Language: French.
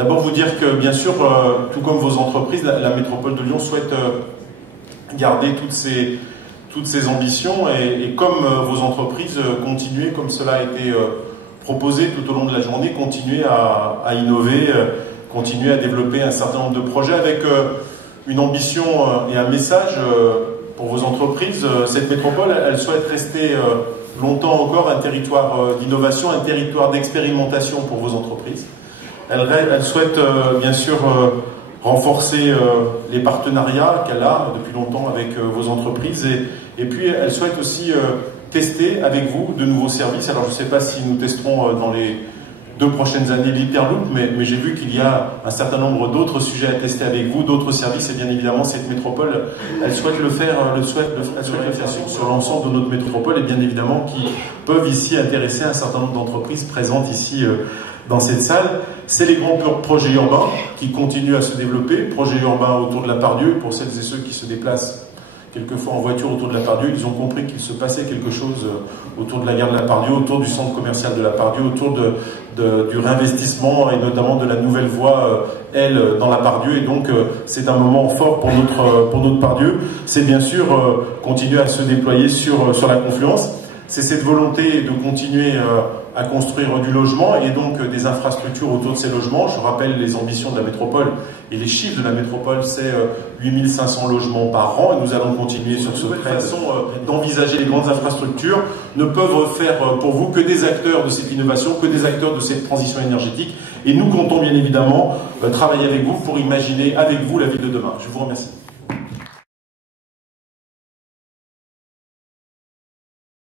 D'abord vous dire que bien sûr, tout comme vos entreprises, la métropole de Lyon souhaite garder toutes ces ambitions et comme vos entreprises, continuer, comme cela a été proposé tout au long de la journée, continuer à innover, continuer à développer un certain nombre de projets avec une ambition et un message pour vos entreprises. Cette métropole, elle souhaite rester longtemps encore un territoire d'innovation, un territoire d'expérimentation pour vos entreprises. Elle souhaite bien sûr renforcer les partenariats qu'elle a depuis longtemps avec vos entreprises et puis elle souhaite aussi tester avec vous de nouveaux services. Alors je ne sais pas si nous testerons dans les 2 prochaines années l'Hyperloop, mais j'ai vu qu'il y a un certain nombre d'autres sujets à tester avec vous, d'autres services, et bien évidemment cette métropole, elle souhaite le faire, sur l'ensemble de notre métropole, et bien évidemment qui peuvent ici intéresser un certain nombre d'entreprises présentes ici dans cette salle. C'est les grands projets urbains qui continuent à se développer, projets urbains autour de la Part-Dieu. Pour celles et ceux qui se déplacent quelquefois en voiture autour de la Part-Dieu, ils ont compris qu'il se passait quelque chose autour de la gare de la Part-Dieu, autour du centre commercial de la Part-Dieu, autour du réinvestissement et notamment de la nouvelle voie L dans la Part-Dieu. Et donc c'est un moment fort pour notre Part-Dieu. C'est bien sûr continuer à se déployer sur la Confluence. C'est cette volonté de continuer à construire du logement et donc des infrastructures autour de ces logements. Je rappelle les ambitions de la métropole et les chiffres de la métropole, c'est 8500 logements par an et nous allons continuer sur ce trait. La façon d'envisager les grandes infrastructures ne peuvent faire pour vous que des acteurs de cette innovation, que des acteurs de cette transition énergétique et nous comptons bien évidemment travailler avec vous pour imaginer avec vous la ville de demain. Je vous remercie.